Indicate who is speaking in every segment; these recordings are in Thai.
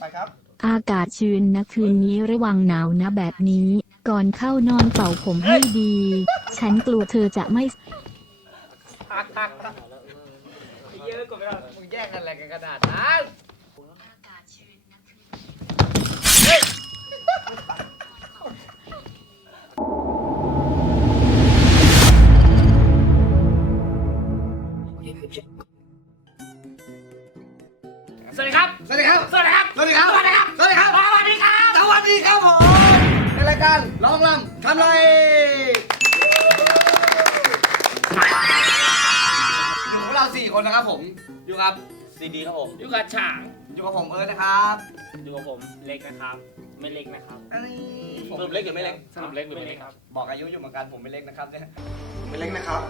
Speaker 1: ไปครับ
Speaker 2: อากาศชื้นนะคืนนี้ระวังหนาวนะแบบนี้ก่อนเข้านอนเป่าผมให้ดี ฉันกลัวเธอจะไม่
Speaker 1: เยอะกว่าไม่ได้มึงแยกกันอะไรกันขนาดนั้นสวัสดีครับสวัสดีครับสวัสดีครับสวัสดีครับสวัสดีครับสวัสดีครับสวัสดีครับสวัสดีครับผมในรายการร้องรำทำไรอยู่กับเรา4 คนนะครับผมอยู่กับซีดีครับผมอยู่กับฉางอยู่กับผมนะครับ
Speaker 3: อยู่กับผมเล็กนะครับไม่เล็กนะครับ
Speaker 1: สรุปเล็กหรือไม่เล็ก
Speaker 3: สรุปเล็กหรือไม่เล็กครับ
Speaker 1: บอกอายุอยู่เหมือนกันผมไม่เล็กนะครับเนี่ยไม่เล็กนะครับ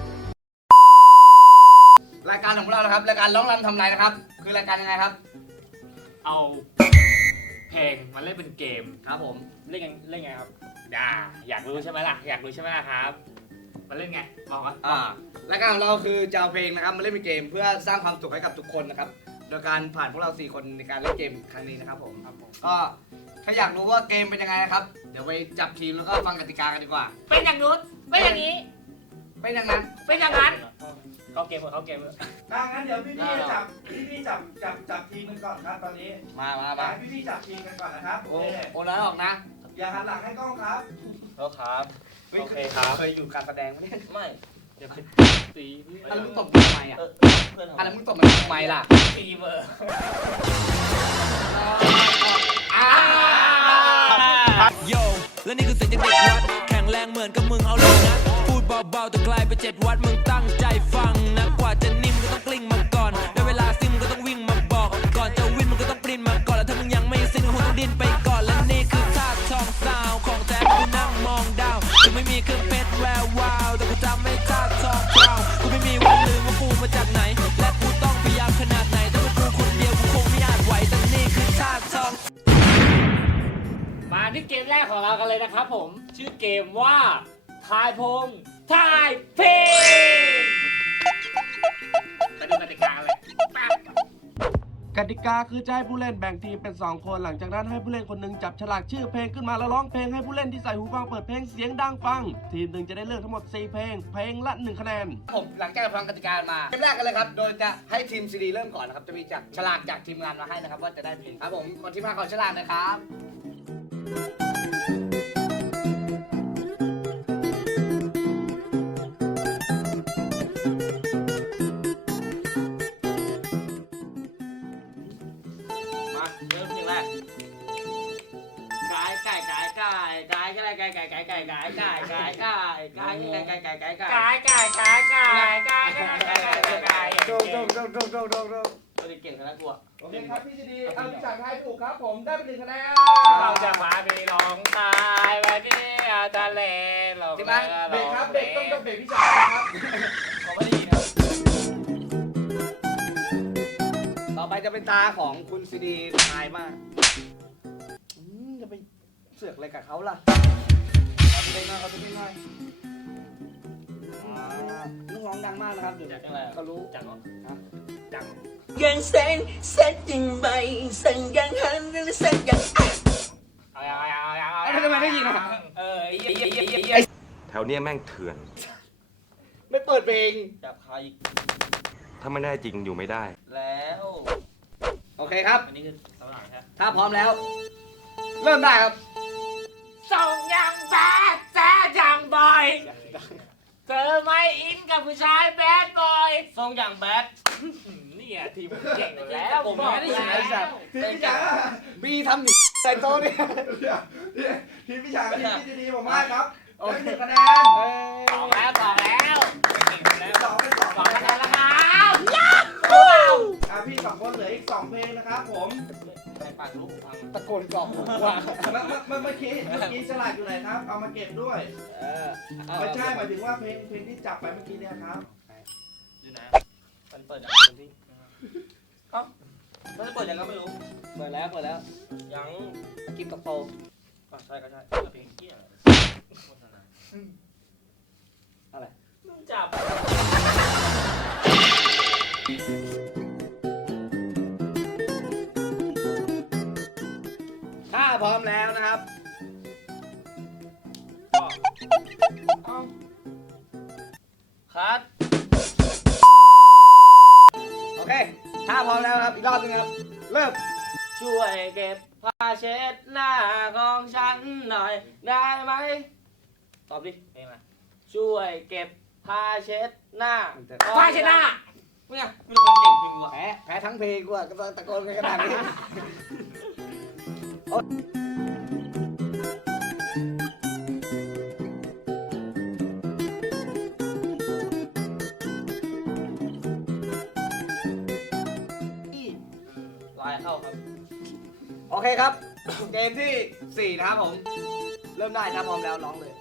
Speaker 1: รายการของเรานะครับรายการร้องรำทำไรนะครับคือรายการยังไงครับ
Speaker 3: เอาเพลงมาเล่นเป็นเกม
Speaker 1: ครับผม
Speaker 3: เล่นไงครับอยากรู้ใช่ไหมล่ะอยากรู้ใช่ไหมครับมาเล่นไงบอกว่
Speaker 1: ารายการของเราคือจะเอาเพลงนะครับมาเล่นเป็นเกมเพื่อสร้างความสุขให้กับทุกคนนะครับโดยการผ่านพวกเรา4 คนในการเล่นเกมครั้งนี้นะครับผมก็ถ้าอยากรู้ว่าเกมเป็นยังไงนะครับเดี๋ยวไปจับทีมแล้วก็ฟังกติกากันดีกว่า
Speaker 3: เป็นอย่างนู้นเป็นอย่างนี้
Speaker 1: เป็นอย่างนั้น
Speaker 3: เป็นอย่างนั้นเข้าเกมเข้าเกม
Speaker 4: งั้นเดี๋ยวพี่จับทีมกันก่อนครับตอนนี้
Speaker 1: มา
Speaker 4: ให้พี่จับทีมกันก่อนนะครับ
Speaker 1: โอ้น้อยออกนะ
Speaker 4: อย่าหันหลังให้กล้องครับ
Speaker 3: ครับโอเคครับ
Speaker 1: เคยอยู่การแสดงไหม
Speaker 3: ไม่เดี๋ยวตี
Speaker 1: อะไรมึงตบทำไมอ่ะอะไรมึงตบมันทำไมล่ะ
Speaker 3: ตีเบอร์
Speaker 5: โย่และนี่คือเสียงจากเด็กวัดแข็งแรงเหมือนกับมึงเอาเลยนะพูดเบาๆแต่กลายเป็น7 วัดมึงตั้งใจฟังนะกว่าจะนิ่มก็ต้องกลิ้งมาก่อนได้เวลาซิมก็ต้องวิ่งมาบอกก่อนจะวิ่งมันก็ต้องปริ้นมาก่อนแล้วถ้ามึงยังไม่สิ้นก็คงต้องดิ้นไปก่อนและนี่คือท่าทองสาวของแท้กูนั่งมองดาวกูไม่มีเครื่องเพชรแวววาวแต่กูจำไม่ท่าทองเปล่ากูไม่มีวันลืมว่ากูมาจากไหนและกูต้องพยายามขนาดไหนถ้าเป็นกูคนเดียวกูคงไม่อาจไหวแต่นี่คือท่าทอง
Speaker 3: มาที่เกมแรกของเรากันเลยนะครับผมชื่อเกมว่าทายพงทายเพลงไปดูกติกาเลย
Speaker 4: กติกาคือจะให้ผู้เล่นแบ่งทีมเป็น2 คนหลังจากนั้นให้ผู้เล่นคนหนึ่งจับฉลากชื่อเพลงขึ้นมาแล้วร้องเพลงให้ผู้เล่นที่ใส่หูฟังเปิดเพลงเสียงดังฟังทีมหนึ่งจะได้เลือกทั้งหมด4 เพลงละ1 คะแนน
Speaker 1: ผมหลังจากฟังกติกามาเกมแรกกันเลยครับโดยจะให้ทีมซีดีเริ่มก่อนนะครับจะมีจากฉลากจากทีมงานมาให้นะครับว่าจะได้เพลงครับผมคนที่มาขอฉลากนะครับตัวเก่งขนาดกู
Speaker 4: โอเคครับพี่ดีเอาพี่ฉากทายถูกครับผมได้ไป1 คะแนน
Speaker 3: เราจะมามีร้องตายวันนี้ทะเลเรา
Speaker 4: เบรกครับเบรกต้องเบรกพี่ฉากนะครับ
Speaker 1: ขอไม่ดีนะต่อไปจะเป็นตาของคุณซีดีทายมากจะไปเสือกอะไรกับเขาล่ะเอาเพลงหน่อยเอาเพลงหน่อยลูกร้องดังมากนะครับอยู่ก็รู้
Speaker 3: จังจัง
Speaker 5: ยังเส้นยังใบสั่งยังหันหรือสั่งยัง
Speaker 1: ทำไมได้ยินอ่ะ
Speaker 6: แถวเนี้ยแม่งเถื่อน
Speaker 1: ไม่เปิดเพลง
Speaker 3: จับใคร
Speaker 6: ถ้าไม่ได้จริงอยู่ไม่ได้
Speaker 1: แล้วโอเคครับ
Speaker 3: อันนี้คือสำหรับครับ
Speaker 1: ถ้าพร้อมแล้วเริ่มได้ครับ
Speaker 3: ส่งยังแบดแซ่ยังบอยเธอไม่อินกับผู้ชายแบดบอย
Speaker 1: ส่งอย่างแบด
Speaker 3: เนี่ยทีมเก่งแล้ว
Speaker 1: ผมไม่ได้ยินไอ้สัตว์พี่จ๋าบีทำหนีใส่โต๊ะเนี่ย
Speaker 4: ทีมพี่ฉากกับทีมพี่ดีผมให้ครับได้1 คะแนน
Speaker 3: ต่อแล้ว
Speaker 4: 2 คะแนนแล้วครับพี่2 คนเหลืออีก2 เพลงนะครับผม
Speaker 1: ตะโกนกล่อมว่า
Speaker 4: เมื่อกี้ฉลากอยู่ไหนครับเอามาเก็บด้วยไม่ใช่หมายถึงว่าเพลงที่จับไปเมื่อกี้เนี่ยครับ
Speaker 3: อยู่ไหนมันเปิดยังพี่
Speaker 1: ไม่ได้เปิดยังก็ไม่รู้เปิดแล้ว
Speaker 3: ยัง
Speaker 1: กินกระโปง
Speaker 3: ใช่ก็ใช่เพลงเกี้ย
Speaker 1: อะไร
Speaker 3: จับ
Speaker 1: พร้อมแล้วนะครับครับ โอเค ถ้าพร้อมแล้วครับ อีกรอบหนึงครับ เริ่ม
Speaker 3: ช่วยเก็บผ้าเช็ดหน้าของฉันหน่อยได้ไหมตอบดิเพลงอะไรช่วยเก็บผ้าเช็ดหน้าผ้าเช็ดหน้าเนี่ยไม่รู้เพลงเก่งจริงวะ
Speaker 1: แพ้ทั้งเพลงกูอะก็ตะโกนกันขนาดนี้
Speaker 3: ลายเข้าครับ
Speaker 1: โอเคครับ เกมที่ 4 นะครับผม เริ่มได้ถ้าพร้อมแล้วร้องเลย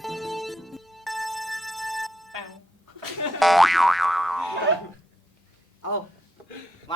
Speaker 1: เอามา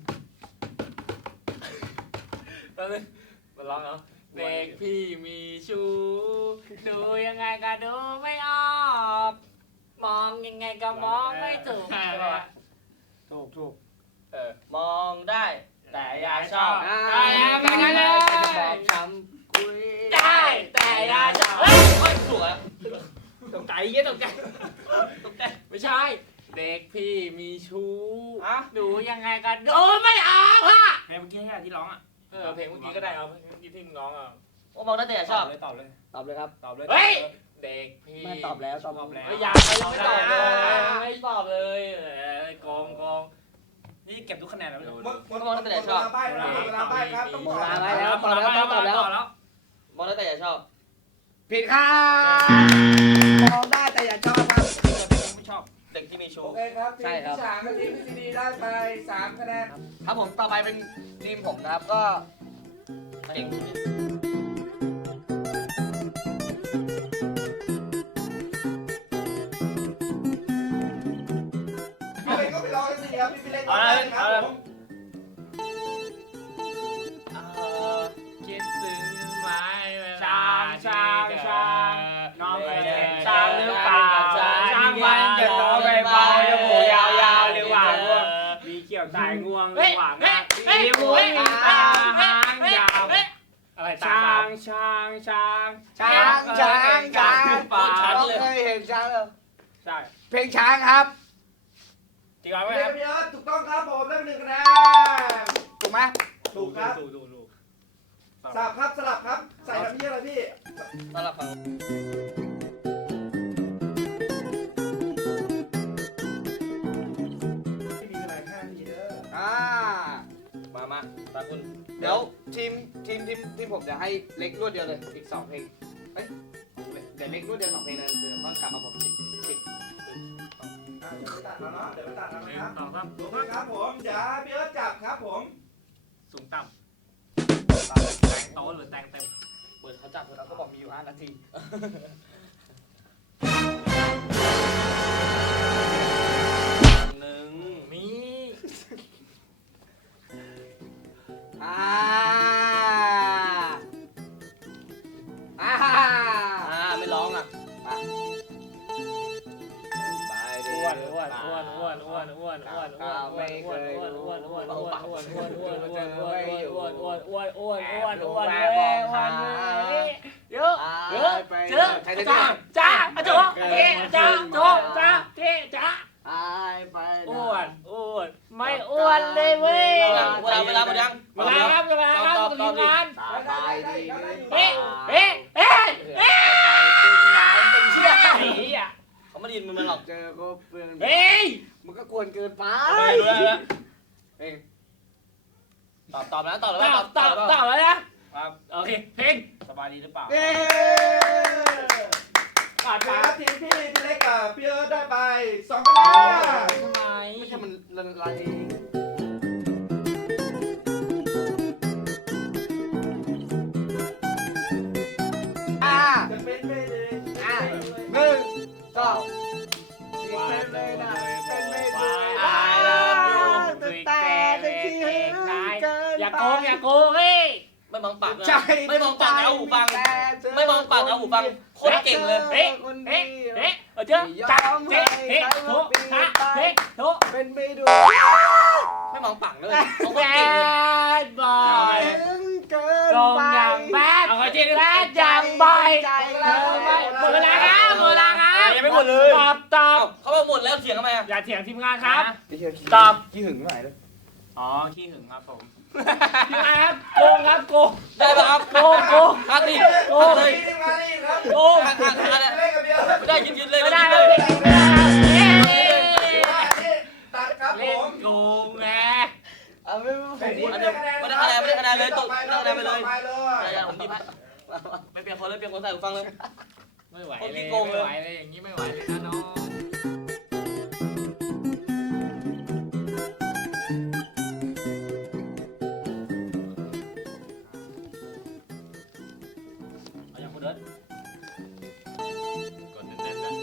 Speaker 3: ตอนนี้มันร้องแล้วเด็กพี่มีชูดูยังไงก็ดูไม่ออกมองยังไงก็มองไม่ถูก
Speaker 1: ถูก
Speaker 3: มองได้แต่อย่าชอบ
Speaker 1: ได้ครับไม่ได้เลยบอกคำคุย
Speaker 3: ได้แต่อย่าชอบเฮ้ยถูกแล้วตกใจเยี่ยตกใจไม่ใช่ เด็กพี่มีชูดูยังไงก็ดูไม่ออกอ่ะ
Speaker 7: เพลงเมื่อกี้ที่ร้องอ่ะ
Speaker 3: เพลงเมื่อกี้ก็ได้เอาเพลงเมื่อกี้ที่มึงร้องอ่ะ
Speaker 8: โอ้มองได้แต่อย่าชอบ
Speaker 7: ตอบเลย
Speaker 1: ตอบเลยครับ
Speaker 7: ตอบเลย
Speaker 3: เฮ้ยเด็กพี่
Speaker 1: ไม่ตอบแล้วตอบ
Speaker 7: แล้ว
Speaker 3: ไม่อยากไม่ตอบเลยไม่ตอบเลยโกง
Speaker 7: นี่เก็บทุกคะแนนแล้ว
Speaker 8: มองได้แต่อย่าชอบ
Speaker 1: เวลาไปครับต้องหมดเวลาไปแล้วตอบแล้วตอบแล้ว
Speaker 8: มองได้แต่อย่าชอบ
Speaker 1: ผิดครับมองได้แต่อย่าชอบครับ
Speaker 7: ไม่ชอบ
Speaker 8: เด็กที่มีชู
Speaker 1: โอเคครับ
Speaker 8: ใช่ครับ
Speaker 1: ทีมที่ 3 กับทีมที่ดีได้ไป 3 คะแนนครับผมต่อไปเป็นทีมผมนะครับก็
Speaker 8: เก่ง
Speaker 1: พี่เล็กก็ไปรอกันสิครับพี่เล็ก
Speaker 3: เอาเลย
Speaker 1: ครับผม
Speaker 3: คิดถึงไหมช้างน้องเคยเห็นช้างหรือเปล่าช้างมันจะโตไปเบาจมูกยาวๆหรือว่าง่วงมีเขียวตายง่วงหรือว่ามีหัวมีตาหางยาวอะไรช้างเคยเห็นช้างเลยใช่เพลงช้างครับจริงไหม
Speaker 1: พี่เล็
Speaker 3: ค
Speaker 1: ก
Speaker 3: รับ
Speaker 1: พี่เอิร์ธถูกต้องครับผมได้1 คะแนนถูกไหมถูกครับ
Speaker 7: ดู
Speaker 1: สลับครับใส่ทำเยี่ยอะไรพี่
Speaker 8: สำหรับฟัง
Speaker 1: ไม่มีอะไรแค่นี้เด้อ
Speaker 8: มาตาคุณ
Speaker 1: เดี๋ยวทีมผมจะให้เล็กรวดเดียวเลยอีก2 เพลงเอ้ยเดี๋ยวเล็กรวดเดียว2 เพลงเลยเดี๋ยวต้องกลับมาผม10ตัดแล้วเนาะเดี๋ยวไปตัดแล้วนะครับ
Speaker 7: ต่อครับ
Speaker 1: โอเคครับผมเดี๋ยวพี่เอิร์ธจับครับผม
Speaker 7: สูงต่ำแต่งโต๊ะหรือแต่งเต็ม
Speaker 8: เปิดเขาจับ
Speaker 1: เราก็บอกมีอยู่5 นาที
Speaker 7: มี
Speaker 8: ไม่ร้องอ่ะ
Speaker 3: เยอะเจอจ้าโจ๊กจ้าอ้วนไม่อ้วนเลยเว้ย
Speaker 8: เวลาหมดยัง
Speaker 3: เวลาครับทีมงาน
Speaker 1: สบายดี
Speaker 3: เอ๊ะเชื่อหนีอ่ะ
Speaker 8: เขาไม่ได้ยินมึงมันหรอก
Speaker 1: เจอก็เพื่อน
Speaker 3: เฮ้ย
Speaker 1: มึงก็กวนเกินไป
Speaker 8: รู้แล้ว
Speaker 1: เอง
Speaker 8: ตอบแล้วตอบแล้ว
Speaker 3: ตอบแล้วนะครับ โอเคเพลง
Speaker 7: สบายดีหรือเปล่า
Speaker 1: เย้
Speaker 3: ขาด
Speaker 1: ค
Speaker 3: ปา
Speaker 1: รับทีมพี่เล็กกับพี่เอิร์ธได้ไป2 คะแนน
Speaker 3: ทำไม
Speaker 1: ไม่ใช่มันลันเอง จะเป็นไปเลย1 2เป็นเลยนะเป็นไม่ได้แต่จะคิดเกิน
Speaker 3: อย่าโกงเฮ้ย
Speaker 8: ไม่มองปาก
Speaker 1: ใจ
Speaker 8: ไม่มองปากเอาหูฟัง ไม่มองปากเอาหูฟังโคตรเก่งเลย
Speaker 3: เจอจับโถโถ
Speaker 1: เป็นไม่ดู
Speaker 8: ไม่มองปากเลยเขาโค
Speaker 3: แบ
Speaker 8: ตรเก่งเลย
Speaker 3: ดบอย
Speaker 1: เกิน
Speaker 3: ตรง
Speaker 1: ไป
Speaker 3: อย่างแบดอจริงและยังบ่อยหมดเวลาครับหมดเวลาครับ
Speaker 8: ยังไม่หมดเลย
Speaker 3: ตอบ
Speaker 8: เขาบอกหมดแล้วเถียงทำไมอ่ะ
Speaker 3: อย่าเถียงทีมงานครับตอบ
Speaker 1: ขี้หึงไม่ไหวเลย
Speaker 3: อ๋อขี้หึงครับผมทีมงานครับโกงครับโกง
Speaker 8: ได้ปะครับ
Speaker 3: โกงโกง
Speaker 8: หักดิ
Speaker 3: โกง
Speaker 8: เลย
Speaker 3: โกง
Speaker 8: หักอะไรไม่ได้ยืนเลย
Speaker 3: ไม่ได้
Speaker 8: เลย
Speaker 3: เล่นโกงไง
Speaker 8: ไม่ได้คะแนนเลยตกไม่ได้คะแนนไปเลยผมดีมากไม่เปลี่ยนคนเลยเปลี่ยนคนใส่หูฟังเลย
Speaker 3: ไม่ไหว
Speaker 8: คน
Speaker 3: เล
Speaker 8: ขี้
Speaker 3: ย
Speaker 8: โกงเลย
Speaker 3: ไม่ไหวเลยอย่างนี้ไม่ไหวเลยนะน้องเอาอย่างคุณเดินกดเน้นๆนะ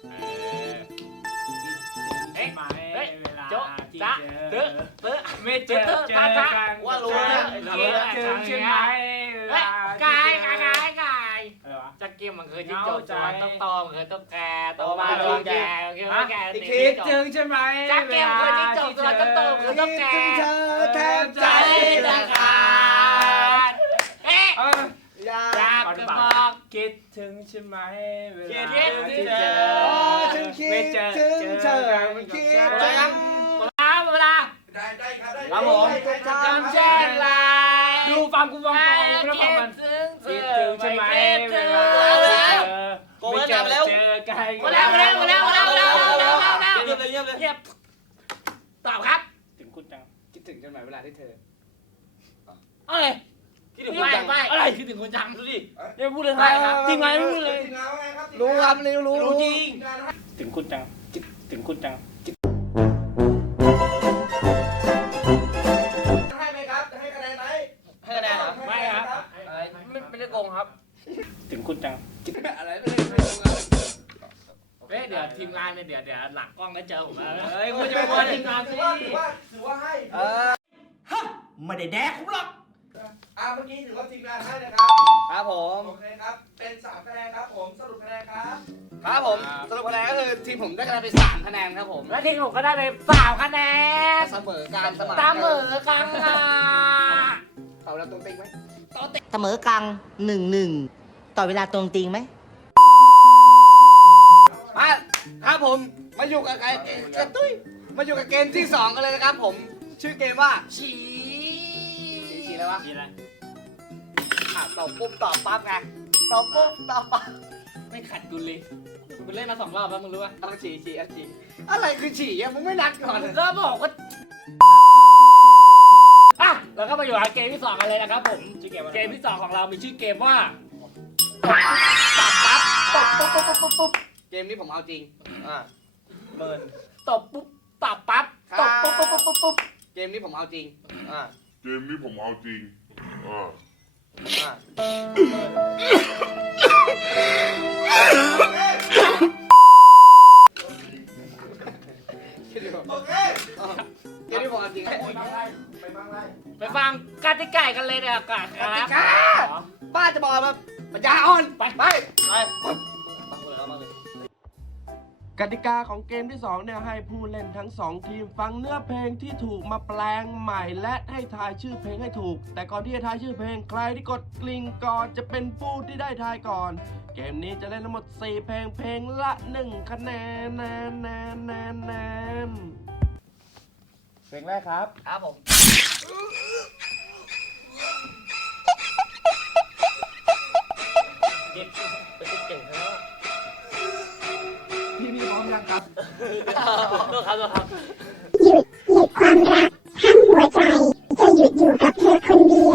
Speaker 3: เฮ้ยโจ๊ะจ๊ะเด้อไม่เจอปาจ๊ะ
Speaker 8: ว่ารู้นะ
Speaker 3: เจอใช่ไหมกายจะเกี่ยมมันเคยจิ้งจกตัวต้องตอมันเคยต้องแกตัวมาตัวแกอีกทีจึงใช่ไหมจะเกี่ยมเคยจิ้งจกตัวต้องโตคือต้องแกแทบใจจะขาดเอ๊ะอยากจะบอกคิดถึงใช่ไหมคิดถึงเธอฉันคิดถึงเธอคิดถึงเวลาครับผมจำเช่นไรดูฟังกูฟังแล้วฟังมันคิดถึงใช่ไหมเวลา
Speaker 8: โกงแล้วแล้ว
Speaker 3: เจอกัน
Speaker 8: เงียบ
Speaker 3: ตอบครับถึงคุณจังคิดถึงจนหมายเวลาที่เธอเอ้ย
Speaker 8: คิดถึงคุณจัง
Speaker 3: ไม่อะไรคิดถึงคุณจัง
Speaker 8: ดูดิ
Speaker 3: อย่าพูดเลยครับจริงไหมไม่พูดเลย
Speaker 1: รู้ครับรู้
Speaker 8: จริง
Speaker 3: ถึงคุณจังถึงคุณจัง
Speaker 4: ให้ไหมครับจะให้คะแนนไหม
Speaker 8: ให้คะแนนเหรอ
Speaker 3: ไม่ครับ
Speaker 8: ไม่ได้โกงครับ
Speaker 3: ถึงคุณจัง
Speaker 1: อะไรไม่ได้รู้ครับ
Speaker 3: เฮ้ยเดี๋ยวทีมงานเนี่ยเดี๋ยวหลังกล้องได้เจอผมแล้ว
Speaker 8: เฮ้ยคุณจะไปว่าทีมงานสิ
Speaker 4: ถือว่าให้
Speaker 8: ไม่ได้แดกคุณหรอก
Speaker 4: เมื่อกี้ถือว่าทีมงานให้นะครับ
Speaker 1: ครับผม
Speaker 4: โอเคครับ เป็น3คะแนนครับผม สรุปคะแนนครับ
Speaker 1: ครับผมสรุปคะแนนก็คือทีมผมได้คะแนนไป3คะแนนครับผม
Speaker 3: และทีมผมก็ได้ไป3คะแนน
Speaker 1: เสมอการสมัคร
Speaker 3: เสมอกันอ่ะ
Speaker 1: เขาแล้วตัวติ๊กไหม
Speaker 9: เสมอกลาง1-1 ต่อเวลาตรงจริงไหม
Speaker 1: ครับผมมาอยู่กับตุ้ยมาอยู่กับเกมที่2กันเลยนะครับผมชื่อเกมว่าฉีอะไรวะ
Speaker 3: ดีแล้ว
Speaker 1: ตอบปุ๊บตอบปั๊บไงตอบปุ๊บตอบปั๊บ
Speaker 3: ไม่ขัดกูเลยกูเล่นมา2 รอบแล้วมึงรู้ป่ะ
Speaker 1: เอาฉีอะไรคือฉีอ่ะมึงไม่นัดก่อน
Speaker 3: ก็บอกว่าอ่ะแล้วก็มาอยู่กับเกมที่ 2กันเลยนะครับผมเกมที่ 2ของเรามีชื่อเกมว่า
Speaker 1: ตบปุ๊บเกมนี้ผมเอาจริง
Speaker 8: เมิน
Speaker 3: ตบปุ๊บตอบปั๊บตบปุ๊บ
Speaker 1: เกมนี้ผมเอาจริง
Speaker 10: เกมนี้ผมเอาจริง
Speaker 4: โอเค
Speaker 1: เกมนี้ผมเอาจริง
Speaker 3: ไปฟังกติกากันเลยนะครับ
Speaker 1: ป้าจะบอกแบบปัญญาอ่อนไป
Speaker 8: ฟังคุณแล้วมาเลย
Speaker 4: กติกาของเกมที่2เนี่ยให้ผู้เล่นทั้ง2ทีมฟังเนื้อเพลงที่ถูกมาแปลงใหม่และให้ทายชื่อเพลงให้ถูก แต่ก่อนที่จะทายชื่อเพลงใครที่กดกลิ่งก่อนจะเป็นผู้ที่ได้ทายก่อน เกมนี้จะเล่นทั้งหมด4เพลงเพลงละ1คะแนนเพลงแรกครับ
Speaker 1: ครับผม
Speaker 8: เก่งแล้ว
Speaker 4: พี่พร้อมยังครับ
Speaker 8: โทษครับ
Speaker 11: หยุดความรักทั้งหัวใจจะหยุดอยู่กับเธอคนเดียว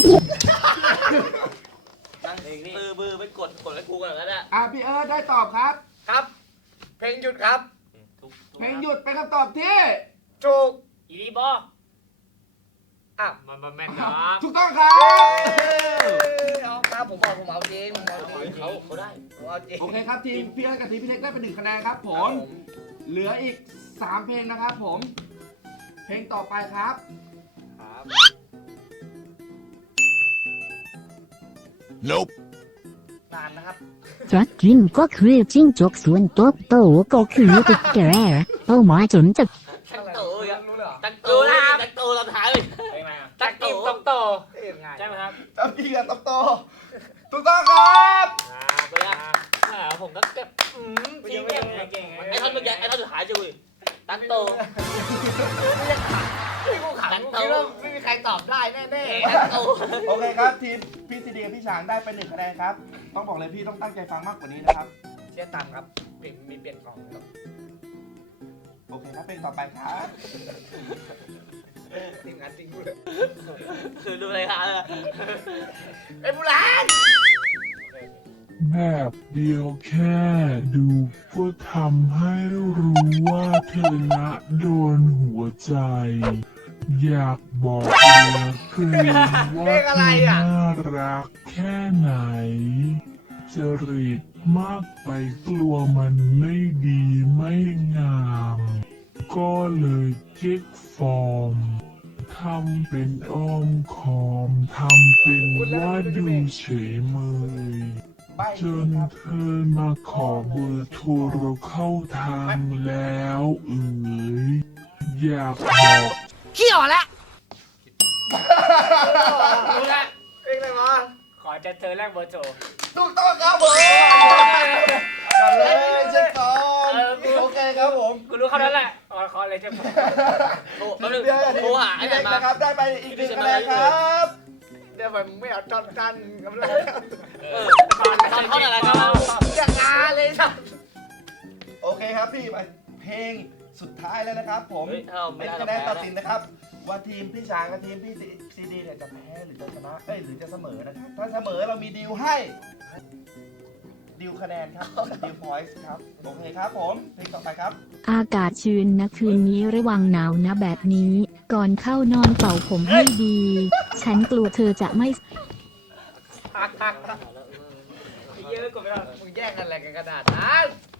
Speaker 8: นั่งบื้อไปกดให้กูกันแล้วเนี่ย
Speaker 4: พี่เอิร์ธได้ตอบครับ
Speaker 1: ครับ เพลงหยุดครับ
Speaker 4: เพลงหยุดเป็นคำตอบที่
Speaker 1: ถูก
Speaker 3: อีรีบอ
Speaker 1: อ้าว
Speaker 3: มันแม่นครับ
Speaker 4: ถูกต้องครับ
Speaker 1: เอาครับผมบอกผมเอาจริงผมเอาจริง
Speaker 8: เขาได้
Speaker 1: ผมเอาจริง
Speaker 4: โอเคครับทีมพี่เอิร์ธกับทีมพี่เล็กได้ไป1คะแนนครับผมเหลืออีก3เพลงนะครับผม เพลงต่อไปครับ
Speaker 10: Nope
Speaker 1: นานนะครับ
Speaker 2: จัดกินก็คือจิ้งจกส่วนโตโตก็คือตุ๊กแกเป้าหมายจนจะ
Speaker 8: ตั้งโตเลยอ่ะ
Speaker 1: รู้เลยเหรอ
Speaker 8: ตั้งโตนะครับตั้งโตเราท้ายเลย
Speaker 3: เป็นไง
Speaker 8: ตั้งโต
Speaker 3: ต้องโต
Speaker 1: เอ็มไง
Speaker 3: ใช่ไหมครับ
Speaker 1: ตบพี่กับตบโตถูกต้องครับ
Speaker 8: ไปยัง
Speaker 3: ผมก็เก็บจริงเก่ง
Speaker 8: ไอ้ท่อนเมื่อกี้ไอ้ท่อนสุดท้ายจะอุ้ยตั้งโต
Speaker 1: พี่กูขังกูคิดว่าไม่มีใครตอบได้แน่
Speaker 8: ตั้งโต
Speaker 4: โอเคครับทีมพี่ซีดีกับพี่ช้างได้ไป1 คะแนนครับต้องบอกเลยพี่ต้องตั้งใจฟังมากกว่านี้นะครับ
Speaker 1: ๆเชื่อตามครับมีเปลี่ยนของครับ
Speaker 4: โอเคครับเพลงต่อไปครับ
Speaker 1: ทีมงานจริงพูดเลย
Speaker 8: คือดูอะไรคะ
Speaker 1: ไอ้บุราน
Speaker 10: แบบเดียวแค่ดูก็ทำให้รู้ว่าเธอนะโดนหัวใจ อยากบอกเหลือเกินว่าเธอน่ารักแค่ไหน จริตมากไปกลัวมันไม่ดีไม่งาม ก็เลยเก๊กฟอร์ม ทำเป็นอ้อมคอม ทำเป็นว่าดูเฉยเมย จนเธอมาขอเบอร์โทรเราเข้าทางแล้วอยากบอก
Speaker 9: ขี้อ่อนละ
Speaker 3: รู้ละ
Speaker 1: เพลงอะไรวะ
Speaker 3: ขอจะเจอแรกเบอร์โจ
Speaker 1: ถูกต้องครับผม
Speaker 4: ก่อนเลยเช็คก่อนโอเคครับผม
Speaker 3: กูรู้เขาแล้วแหละขอเลยจะ
Speaker 8: โอ้แป๊บนึงโทรหาไอ้ไหนมา
Speaker 4: นะครับได้ไปอีก1 คะแนนครับ
Speaker 1: เดี๋ยวผมไม่เอาจอนจันกำลัง
Speaker 8: ตอนอะไรครับ
Speaker 1: อย่างงาเลยครับ
Speaker 4: โอเคครับพี่ไปเพลงสุดท้ายแล้วนะครับผม
Speaker 8: เฮ้ยถ้าเราไม่
Speaker 4: เป็น
Speaker 8: ได้
Speaker 4: คะแนน
Speaker 8: เราแพ้
Speaker 4: ตัดสินนะครับ ว่าทีมพี่ช้างกับทีมพี่ซีดีเนี่ยจะแพ้หรือจะชนะหรือจะเสมอนะครับถ้าเสมอเรามีดีลให้ดีลคะแนนครับดีลพอยส์ครับโอเคครับผมเพลงต่อไปครับ
Speaker 2: อากาศชื้นนะคืนนี้ระวังหนาวนะแบบนี้ ก่อนเข้านอนเป่าผมให้ดี ฉันกลัวเธอจะไม่
Speaker 3: เยอะกว่าไม่ได้
Speaker 1: มึงแย่งกันอะไรกันขนาดนั้น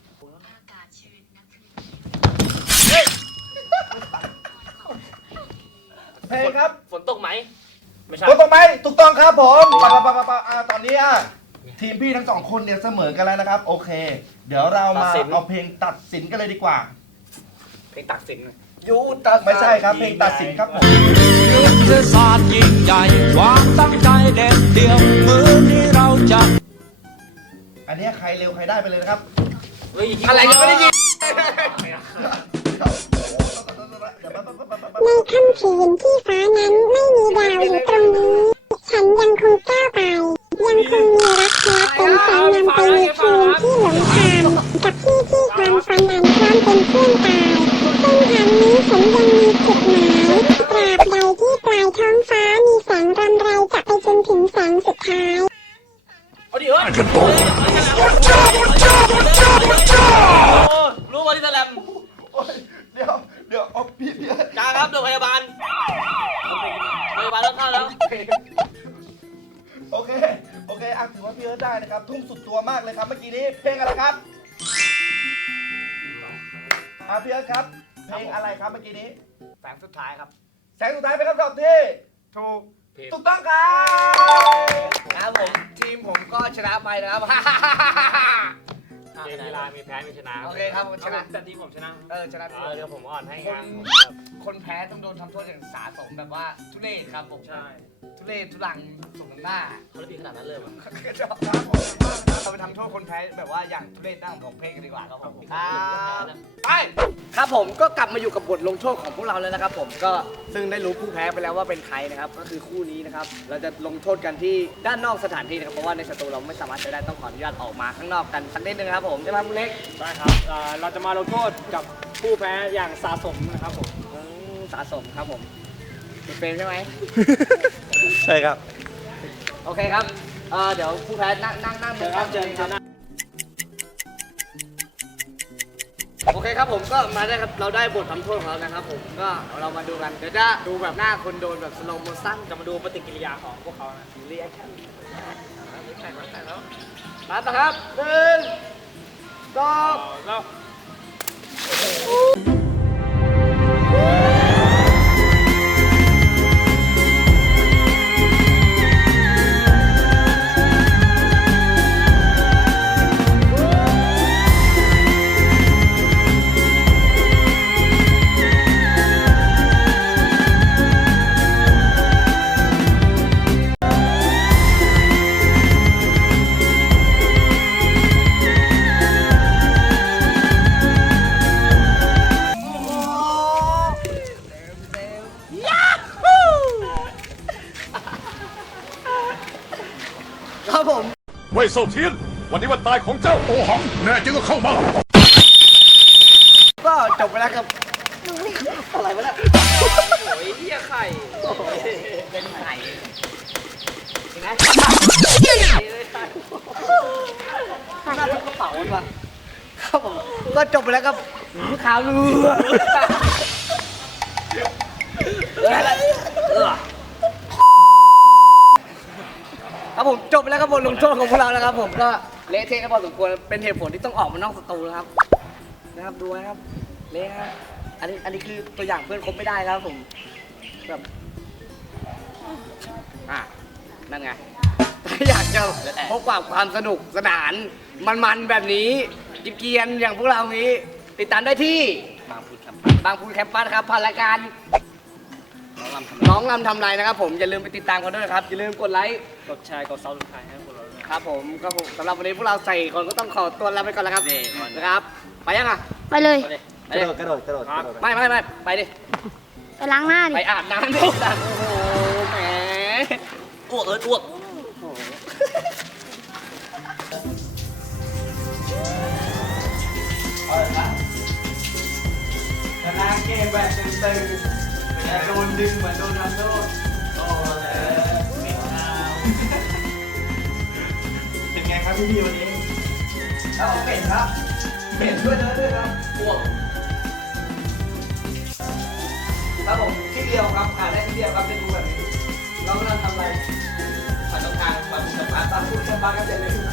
Speaker 4: เพลงครับ
Speaker 8: ฝนตกไหม
Speaker 3: ไม่ใช่
Speaker 4: ถูกต้องไหมถูกต้องครับผมปะตอนนี้ทีมพี่ทั้ง2 คนเนี่ยเสมอกันแล้วนะครับ โอเค เดี๋ยวเรามาเอาเพลงตัดสินกันเลยดีกว่า
Speaker 3: เพลงตักสิน
Speaker 1: ยูตัด
Speaker 4: ไม่ใช่ครับเพลงตัดสินครับผม
Speaker 5: ยุทธศาสตร์ยิ่งใหญ่ความตั้งใจเด็ดเดี่ยวมือนี้เราจะ
Speaker 4: อันนี้ใครเร็วใครได้ไปเลยนะครับ
Speaker 1: อะไรยังไม่ได้ยิน
Speaker 11: ในค่ำคืนที่ฟ้านั้นไม่มีดาวอยู่ตรงนี้ ฉันยังคงก้าวไป ยังคงมีรักแท้เป็นแสงนำไปในคืนที่หลงทางกับที่ที่ความฝันนั้นพร้อมเป็นเพื่อนตายเส้นทางนี้ฉันยังมีจุดหมายตราบใดที่ปลายท้องฟ้ามีแสงรำไรจะไปจนถึงแสงสุดท้าย
Speaker 8: เอาดิเฮ้ยรู้บอดี้สแลม
Speaker 4: เดี๋ยวเอาพี่
Speaker 8: จ้าครับโรงพยาบาลเริ่มเข้าแล้ว
Speaker 4: โอเคถือว่าพี่เอิร์ธได้นะครับ ทุ่มสุดตัวมากเลยครับเมื่อกี้นี้เพลงอะไรครับพี่เอิร์ธครับ เพลงอะไรครับเมื่อกี้นี้
Speaker 1: แสงสุดท้ายครับ
Speaker 4: แสงสุดท้ายเป็นคำตอบที่ ถูกต้องครับ
Speaker 1: ครับผมทีมผมก็ชนะไปนะครับ
Speaker 3: เวลามีแพ้มีชนะ
Speaker 1: โอเคครับผมชนะ
Speaker 3: แต่ทีมผมชนะ
Speaker 1: ชนะ
Speaker 3: เดี๋ยวผมอ่อนให้
Speaker 1: ค
Speaker 3: งาน
Speaker 1: นคนแพ้ต้องโดนทำโทษอย่างสาสมแบบว่าทุเรศครับผม
Speaker 3: ใช่
Speaker 1: ทุเรศทุลังสมน้ำหน้า
Speaker 8: เขาได้ดีขนาดนั้นเลยเหรอ
Speaker 1: เราไปทำโทษคนแพ้แบบว่าอย่างทุเรศหน้าของเพลงกันดีกว่าครับผม
Speaker 8: ครับ
Speaker 1: ไปครับผมก็กลับมาอยู่กับบทลงโทษของพวกเราแล้วนะครับผมก็ซึ่งได้รู้ผู้แพ้ไปแล้วว่าเป็นใครนะครับก็คือคู่นี้นะครับเราจะลงโทษกันที่ด้านนอกสถานที่นะครับเพราะว่าในสตูเราไม่สามารถใช้ได้ต้องขออนุญาตออกมาข้างนอกกันสักนิดนึงครับผมใช่ไหมคุณเล็ก
Speaker 3: ได้ครับเราจะมาลงโทษกับผู้แพ้อย่างสะสมนะครับผม
Speaker 1: สะสมครับผมเป็นเฟรมใช่ไหม
Speaker 4: ใช่ครับ
Speaker 1: โอเคครับเดี๋ยวผู้แพ้นั่ง
Speaker 3: เชิญครับเชิญครับ
Speaker 1: โอเคครับผมก็มาได้ครับเราได้บททำโทษของเรานะครับผมก็เรามาดูกันเดี๋ยวจะดูแบบหน้าคนโดนแบบสโลโมชั่น
Speaker 3: จะมาดูปฏิกิริยาของพวกเขานะ
Speaker 1: รีแอคชั่นแล้วมาต่อครับ1 2
Speaker 3: แล้ว
Speaker 1: ครับผม
Speaker 10: เว่ยโซเทียน วันนี้วันตายของเจ้าโอหัง แน่จริงก็เข้ามา
Speaker 1: ก็จบไปแล้วครับอะไรวะเนี่ย
Speaker 3: โอ้ยเหี้ยไข่
Speaker 1: เป็นไข่เห็นไหมน่าทุกกระเป๋าว่ะครับผมก็จบไปแล้วครับข่าวลือครับผมจบไปแล้วครับบทลงโทษของพวกเราแล้วครับผมก็เละเทะกันพอสมควรเป็นเหตุผลที่ต้องออกมานอกสตูนะครับนะครับดูนะครับเละครับอันนี้คือตัวอย่างเพื่อนคบไม่ได้ครับผมแบบนั่นไงถ้าอยากจะพบกับความสนุกสนานมันๆแบบนี้เกรียนๆอย่างพวกเรานี้ติดตามได้ที่บางพูดแคมปัสครับผ่านรายการน้องลำทำไรนะครับผมอย่าลืมไปติดตามกันด้วยนะครับอย่าลืมกดไลค์
Speaker 3: กดแชร์กดซับสไครต์ให้พวกเราด้วย
Speaker 1: ครับผมก็สำหรับวันนี้พวกเราใส่คนก็ต้องขอตัวลาไปก่อนแล้วครับนะครับไปยังอ่ะ
Speaker 11: ไปเลย
Speaker 1: ไปดิกระโดดไม่ไปดิ
Speaker 11: ไปล้างหน้าดิ
Speaker 1: ไปอาบน้ำดิสัตว์โอ้โหแหม
Speaker 8: อ้วกอ้วก
Speaker 1: ชนะเกมแบบตึงๆแต่โดนดึงเหมือนโดนทำโทษโอ้แล้วเป็นไงครับพี่วันนี้แล้วผมเป็ดครับเป็ดด้วยครับอ้วกครับผมที่เดียวครับหาได้ที่เดียวครับจะดูแบบนี้เรากำลังทำอะไรฝ่ายตรงกลางฝ่ายผู้สัมภาษณ์ตามผู้สัมภาษณ์ก็จะเลย